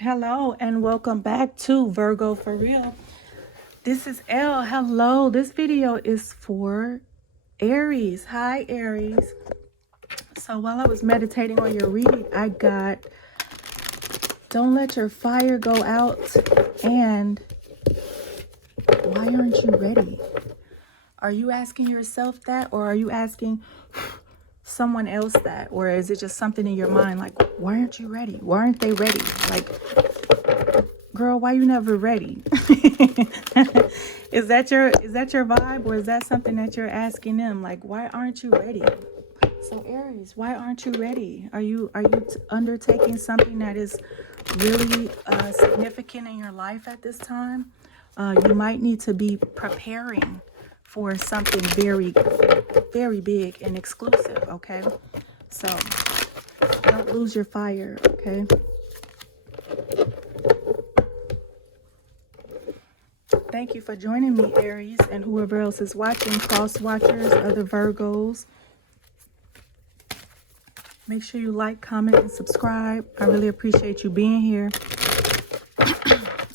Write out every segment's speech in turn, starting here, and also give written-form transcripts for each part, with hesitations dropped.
Hello and welcome back to Virgo for Real. This is Elle. Hello. This video is for Aries. Hi, Aries. So while I was meditating on your reading, I got don't let your fire go out and why aren't you ready? Are you asking yourself that, or are you asking someone else that? Or is it just something in your mind like, why aren't you ready? Why aren't they ready? Like, girl, why you never ready? Is that your vibe, or is that something that you're asking them? Like, why aren't you ready? So Aries, why aren't you ready? Are you undertaking something that is really significant in your life at this time? You might need to be preparing for something very, very big and exclusive. Okay, so don't lose your fire. Okay. Thank you for joining me, Aries, and whoever else is watching, cross watchers, other Virgos. Make sure you like, comment, and subscribe. I really appreciate you being here.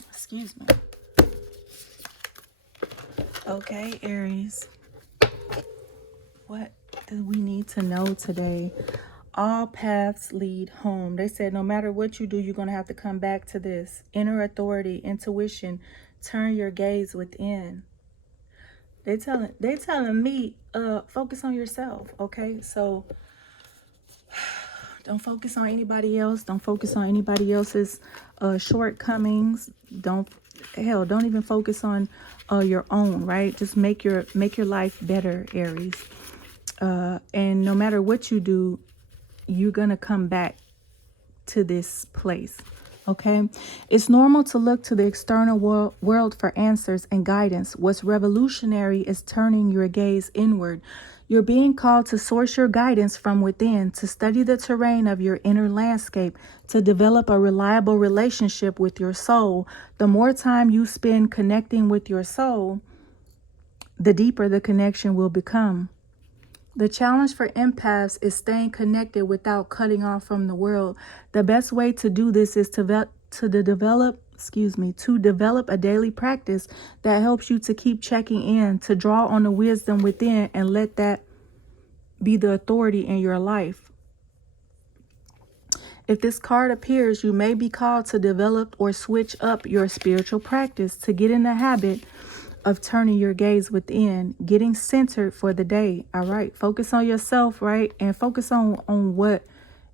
Excuse me. Okay, Aries. What do we need to know today? All paths lead home. They said no matter what you do, you're going to have to come back to this. Inner authority, intuition, turn your gaze within. They telling me, focus on yourself, okay? So don't focus on anybody else. Don't focus on anybody else's shortcomings. Don't even focus on your own, right? Just make your life better, Aries. And no matter what you do, you're gonna come back to this place. Okay, it's normal to look to the external world for answers and guidance. What's revolutionary is turning your gaze inward. You're being called to source your guidance from within, to study the terrain of your inner landscape, to develop a reliable relationship with your soul. The more time you spend connecting with your soul, the deeper the connection will become. The challenge for empaths is staying connected without cutting off from the world. The best way to do this is to develop a daily practice that helps you to keep checking in, to draw on the wisdom within, and let that be the authority in your life. If this card appears, you may be called to develop or switch up your spiritual practice, to get in the habit of turning your gaze within, getting centered for the day. All right, focus on yourself, right? And focus on what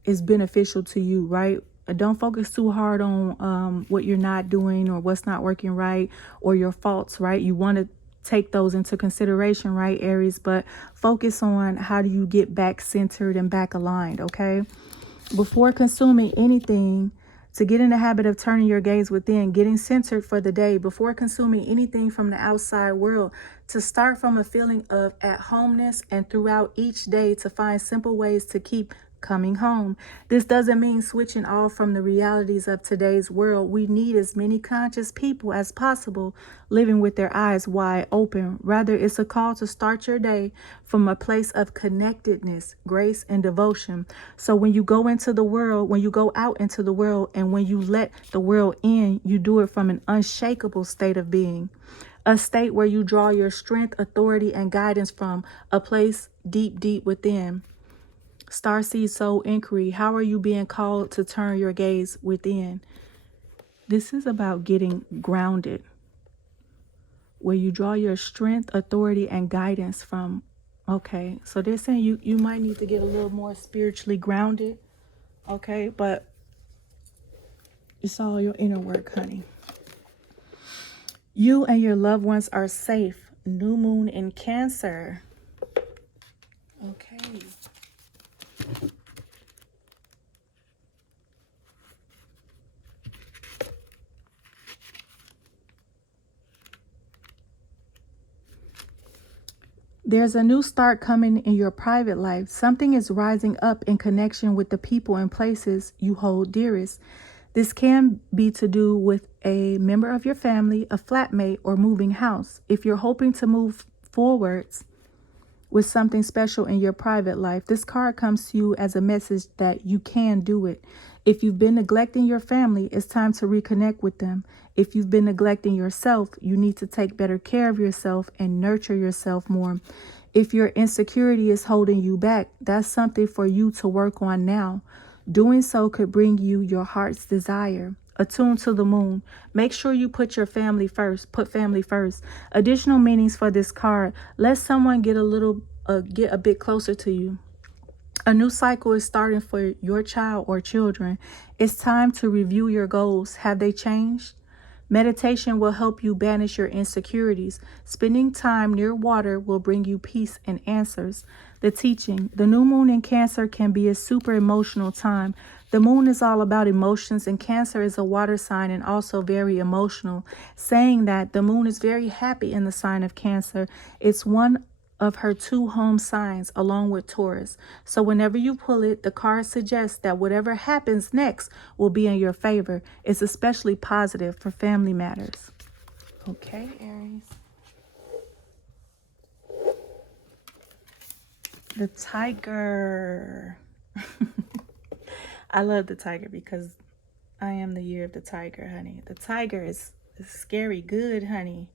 is beneficial to you, right? Don't focus too hard on what you're not doing or what's not working right, or your faults, right? You want to take those into consideration, right, Aries? But focus on how do you get back centered and back aligned, okay? Before consuming anything, to get in the habit of turning your gaze within, getting centered for the day, before consuming anything from the outside world, to start from a feeling of at-homeness, and throughout each day to find simple ways to keep coming home. This doesn't mean switching off from the realities of today's world. We need as many conscious people as possible living with their eyes wide open. Rather, it's a call to start your day from a place of connectedness, grace, and devotion. So when you go into the world, when you go out into the world, and when you let the world in, you do it from an unshakable state of being. A state where you draw your strength, authority, and guidance from a place deep, deep within. Starseed Soul Inquiry, how are you being called to turn your gaze within? This is about getting grounded, where you draw your strength, authority, and guidance from. Okay, so they're saying you might need to get a little more spiritually grounded, okay? But it's all your inner work, honey. You and your loved ones are safe. New moon in Cancer. Okay. There's a new start coming in your private life. Something is rising up in connection with the people and places you hold dearest. This can be to do with a member of your family, a flatmate, or moving house. If you're hoping to move forwards with something special in your private life. This card comes to you as a message that you can do it. If you've been neglecting your family, it's time to reconnect with them. If you've been neglecting yourself, you need to take better care of yourself and nurture yourself more. If your insecurity is holding you back, that's something for you to work on now. Doing so could bring you your heart's desire. Attuned to the moon. Make sure you put your family first. Put family first. Additional meanings for this card. Let someone get a bit closer to you. A new cycle is starting for your child or children. It's time to review your goals. Have they changed? Meditation will help you banish your insecurities. Spending time near water will bring you peace and answers. The teaching. The new moon in Cancer can be a super emotional time. The moon is all about emotions, and Cancer is a water sign and also very emotional. Saying that the moon is very happy in the sign of Cancer. It's one of her 2 home signs along with Taurus. So whenever you pull it, the card suggests that whatever happens next will be in your favor. It's especially positive for family matters. Okay, Aries. The tiger. I love the tiger because I am the year of the tiger, honey. The tiger is scary good, honey.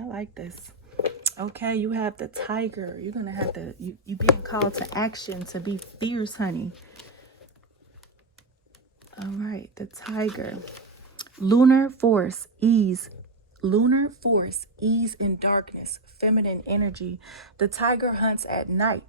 I like this. Okay, you have the tiger. You're going to have to, you being called to action to be fierce, honey. All right, the tiger. Lunar force, ease. Lunar force, ease in darkness, feminine energy. The tiger hunts at night,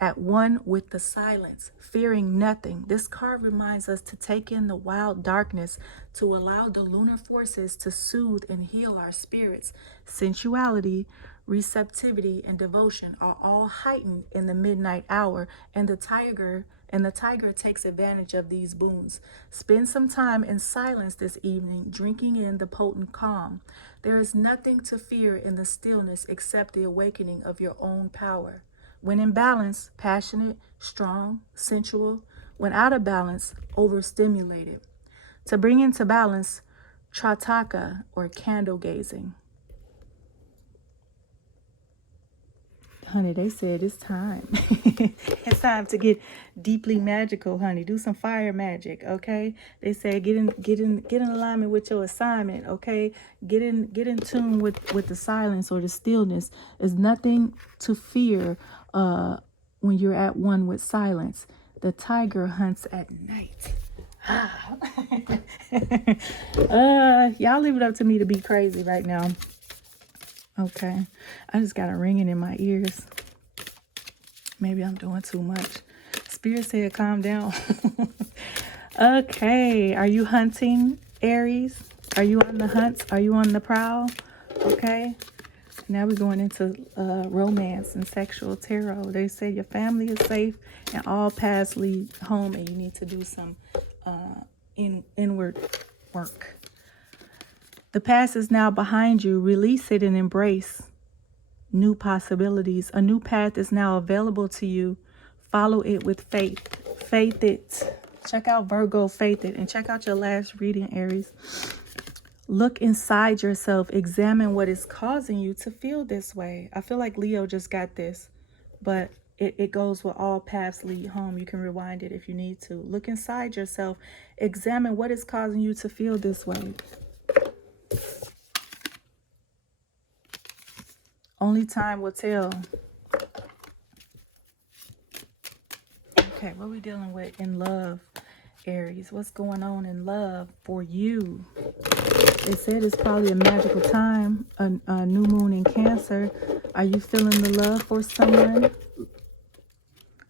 at one with the silence, fearing nothing. This card reminds us to take in the wild darkness, to allow the lunar forces to soothe and heal our spirits. Sensuality, receptivity, and devotion are all heightened in the midnight hour, and the tiger takes advantage of these boons. Spend some time in silence this evening, drinking in the potent calm. There is nothing to fear in the stillness except the awakening of your own power. When in balance, passionate, strong, sensual. When out of balance, overstimulated. To bring into balance, trataka or candle gazing. Honey, they said it's time. It's time to get deeply magical, honey. Do some fire magic, okay? They said get in alignment with your assignment, okay? Get in tune with the silence or the stillness. There's nothing to fear when you're at one with silence. The tiger hunts at night. Y'all leave it up to me to be crazy right now. Okay, I just got a ringing in my ears. Maybe I'm doing too much. Spirit said calm down. Okay, are you hunting, Aries? Are you on the hunt? Are you on the prowl? Okay, now we're going into romance and sexual tarot. They say your family is safe and all paths lead home, and you need to do some inward work. The past is now behind you. Release it and embrace new possibilities. A new path is now available to you. Follow it with faith. Faith it. Check out Virgo, faith it. And check out your last reading, Aries. Look inside yourself. Examine what is causing you to feel this way. I feel like Leo just got this, but it goes with all paths lead home. You can rewind it if you need to. Look inside yourself. Examine what is causing you to feel this way. Only time will tell. Okay, what are we dealing with in love, Aries? What's going on in love for you? They said it's probably a magical time, a new moon in Cancer. Are you feeling the love for someone?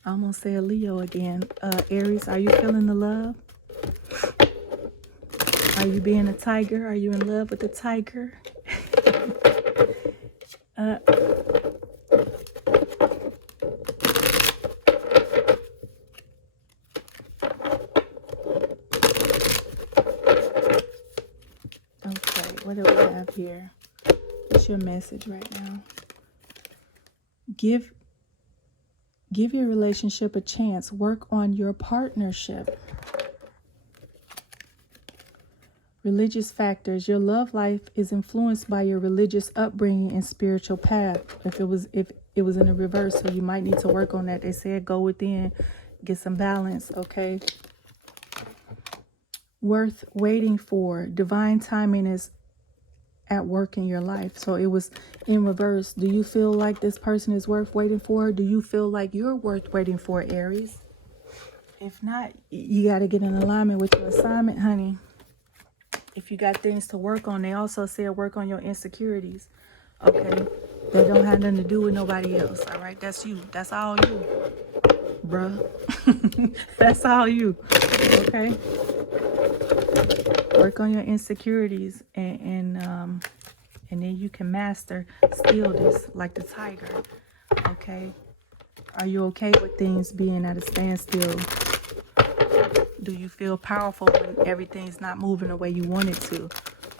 I'm going to say a Leo again. Aries, are you feeling the love? Are you being a tiger? Are you in love with the tiger? Okay, what do we have here? What's your message right now? Give your relationship a chance. Work on your partnership. Religious factors. Your love life is influenced by your religious upbringing and spiritual path. If it was in the reverse, so you might need to work on that. They said go within, get some balance, okay? Worth waiting for. Divine timing is at work in your life. So it was in reverse. Do you feel like this person is worth waiting for? Do you feel like you're worth waiting for, Aries? If not, you got to get in alignment with your assignment, honey. If you got things to work on, they also said work on your insecurities, okay? That don't have nothing to do with nobody else, all right? That's you. That's all you, bruh. That's all you, okay? Work on your insecurities, and then you can master stillness like the tiger, okay? Are you okay with things being at a standstill? Do you feel powerful when everything's not moving the way you want it to?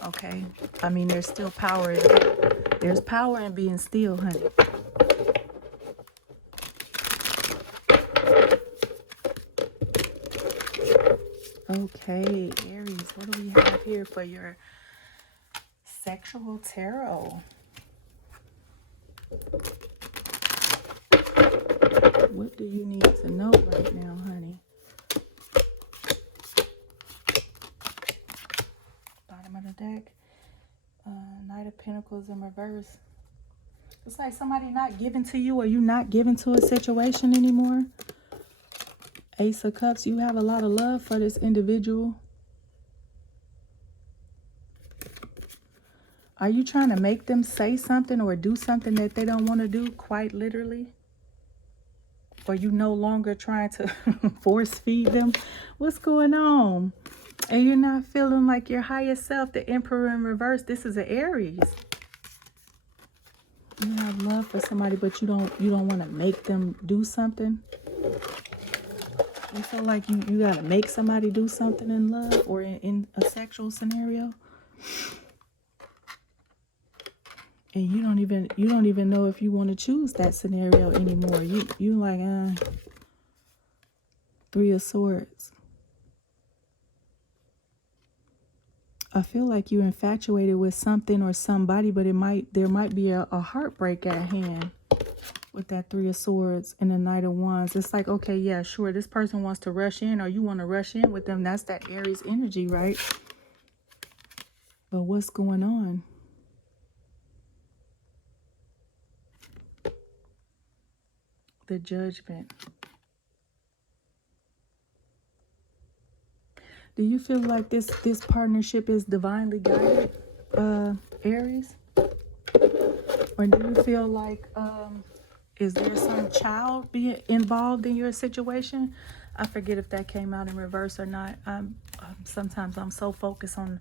Okay? I mean, there's still power in it. There's power in being still, honey. Okay, Aries, what do we have here for your sexual tarot? What do you need to know right now, honey? Bottom of the deck. Knight of Pentacles in reverse. It's like somebody not giving to you, or you not giving to a situation anymore. Ace of Cups, you have a lot of love for this individual. Are you trying to make them say something or do something that they don't want to do, quite literally? Or you no longer trying to force feed them? What's going on? And you're not feeling like your highest self, the Emperor in reverse. This is an Aries. You have love for somebody, but you don't want to make them do something. You feel like you gotta make somebody do something in love or in a sexual scenario. And you don't even know if you want to choose that scenario anymore. You like Three of Swords. I feel like you're infatuated with something or somebody, but there might be a heartbreak at hand with that Three of Swords and the Knight of Wands. It's like, okay, yeah, sure, this person wants to rush in, or you want to rush in with them. That's that Aries energy, right? But what's going on? The Judgment. Do you feel like this partnership is divinely guided, Aries? Or do you feel like, is there some child being involved in your situation? I forget if that came out in reverse or not. Sometimes I'm so focused on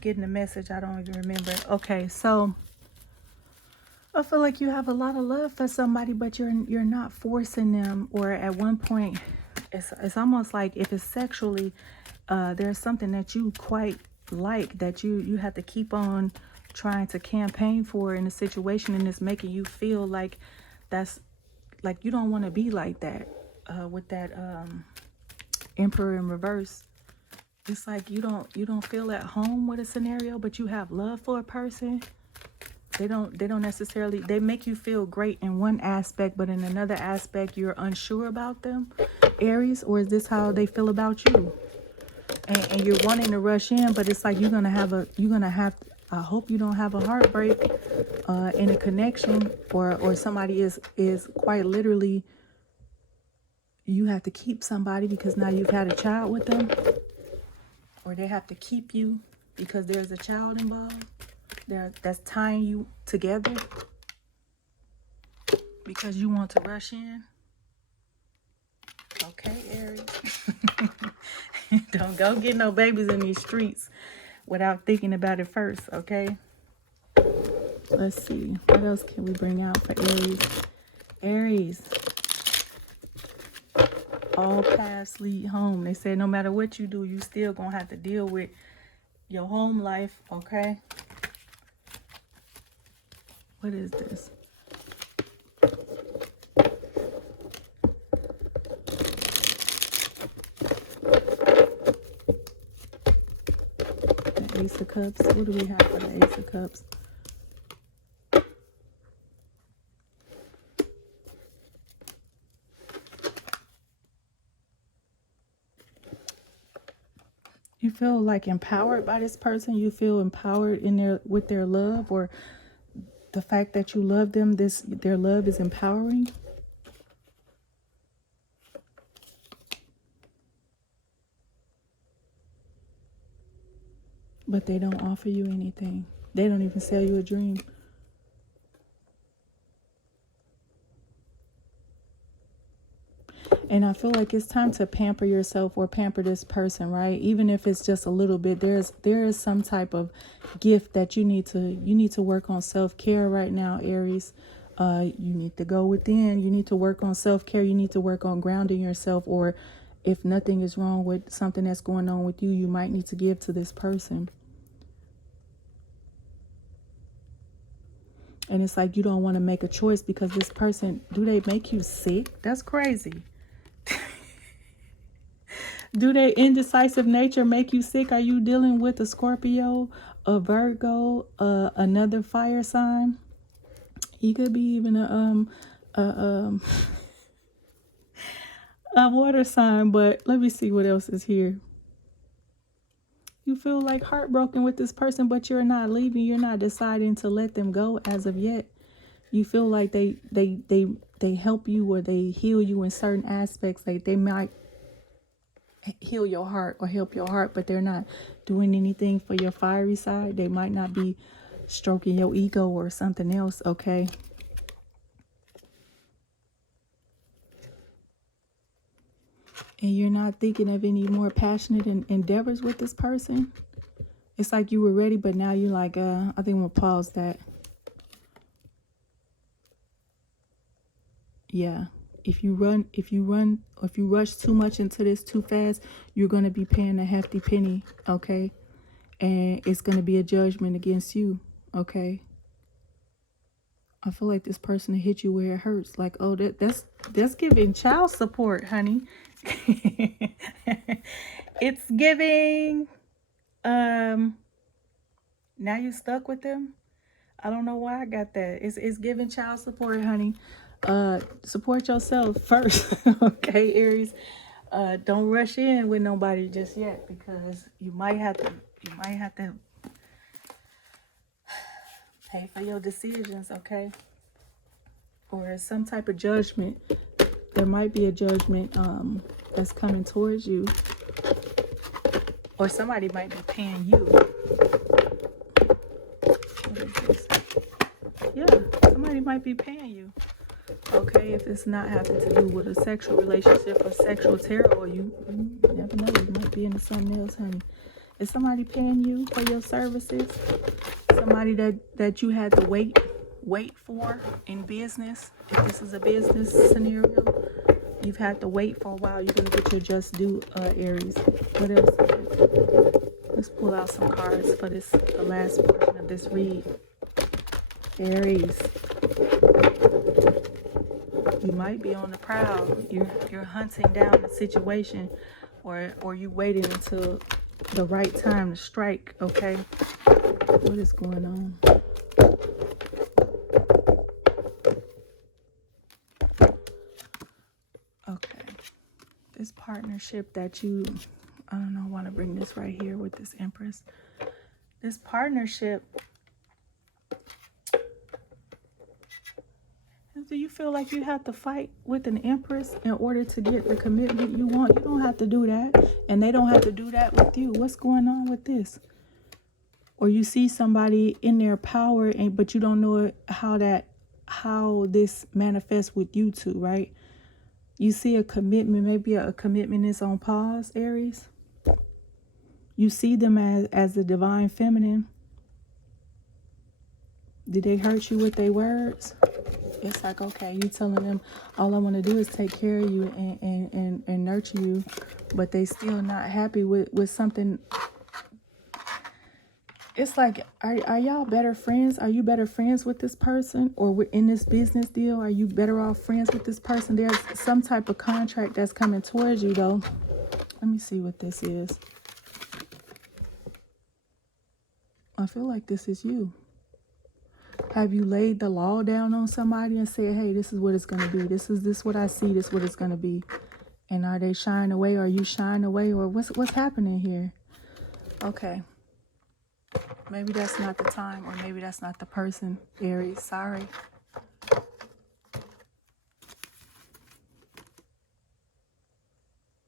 getting the message, I don't even remember. Okay, so I feel like you have a lot of love for somebody, but you're not forcing them. Or at one point, it's almost like if it's sexually, there's something that you quite like that you have to keep on trying to campaign for in a situation, and it's making you feel like that's like you don't want to be like that with that Emperor in reverse. It's like you don't feel at home with a scenario, but you have love for a person. They don't necessarily, they make you feel great in one aspect, but in another aspect you're unsure about them, Aries. Or is this how they feel about you? And you're wanting to rush in, but it's like you're gonna have I hope you don't have a heartbreak in a connection, or somebody is quite literally, you have to keep somebody because now you've had a child with them, or they have to keep you because there's a child involved that's tying you together because you want to rush in. Okay, Aries. Don't go get no babies in these streets without thinking about it first, okay? Let's see. What else can we bring out for Aries? Aries. All paths lead home. They say no matter what you do, you still gonna have to deal with your home life, okay? What is this? The Ace of Cups. What do we have for the Ace of Cups? You feel like empowered by this person. You feel empowered in with their love, or the fact that you love them. Their love is empowering. But they don't offer you anything. They don't even sell you a dream. And I feel like it's time to pamper yourself or pamper this person, right? Even if it's just a little bit. There is some type of gift that you need to work on self-care right now, Aries. You need to go within. You need to work on self-care. You need to work on grounding yourself, or if nothing is wrong with something that's going on with you, you might need to give to this person. And it's like you don't want to make a choice because this person, do they make you sick? That's crazy. Do their indecisive nature make you sick? Are you dealing with a Scorpio, a Virgo, another fire sign? You could be even a water sign, but let me see what else is here. You feel like heartbroken with this person, but you're not leaving. You're not deciding to let them go as of yet. You feel like they help you or they heal you in certain aspects. Like they might heal your heart or help your heart, but they're not doing anything for your fiery side. They might not be stroking your ego or something else, okay? And you're not thinking of any more passionate endeavors with this person. It's like you were ready, but now you're like, I think we'll pause that. Yeah. If you rush too much into this too fast, you're going to be paying a hefty penny, okay? And it's going to be a judgment against you, okay? I feel like this person hit you where it hurts. Like, oh, that's giving child support, honey. It's giving, now you're stuck with them. I don't know why I got that. It's giving child support, honey. Support yourself first, okay, Aries. Don't rush in with nobody just yet, because you might have to pay for your decisions, okay? Or some type of judgment. There might be a judgment that's coming towards you, or somebody might be paying you. What is this? Yeah, somebody might be paying you. Okay, if it's not having to do with a sexual relationship or sexual terror, or you never know, you might be into something else, honey. Is somebody paying you for your services? Somebody that you had to wait for in business? If this is a business scenario, you've had to wait for a while. You're going to get your just due, Aries. What else? Let's pull out some cards for the last portion of this read. Aries. You might be on the prowl. You're hunting down the situation, or you waiting until the right time to strike, okay? What is going on? Okay. This partnership that you, I don't know, I want to bring this right here with this Empress. This partnership, do you feel like you have to fight with an Empress in order to get the commitment you want? You don't have to do that, and they don't have to do that with you. What's going on with this? Or you see somebody in their power, but you don't know how this manifests with you two, right? You see a commitment, maybe a commitment is on pause, Aries. You see them as the divine feminine. Did they hurt you with their words? It's like, okay, you telling them all I want to do is take care of you and nurture you, but they still not happy with something. It's like, are y'all better friends? Are you better friends with this person? Or we're in this business deal, are you better off friends with this person? There's some type of contract that's coming towards you, though. Let me see what this is. I feel like this is you. Have you laid the law down on somebody and said, hey, this is what it's going to be. This is what I see. This is what it's going to be. And are they shying away? Are you shying away? Or what's happening here? Okay. Maybe that's not the time, or maybe that's not the person, Aries. Sorry.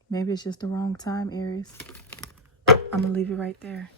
Maybe it's just the wrong time, Aries. I'm going to leave it right there.